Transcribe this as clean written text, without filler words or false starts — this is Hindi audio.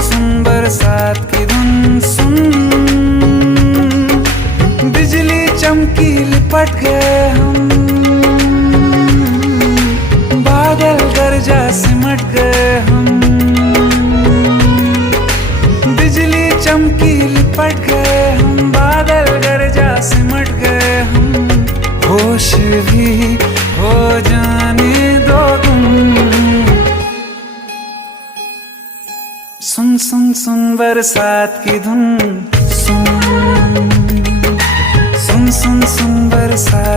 सुन बरसात की धुन सुन, बिजली चमकी लिपट गए हम, बादल गरजा सिमट गए हम, बिजली चमकी लिपट गए हम, बादल गरजा सिमट गए हम, होश भी हो जाने दो तुम। सुन सुन सुन बरसात की धुन सुन, सुन सुन सुन बरसात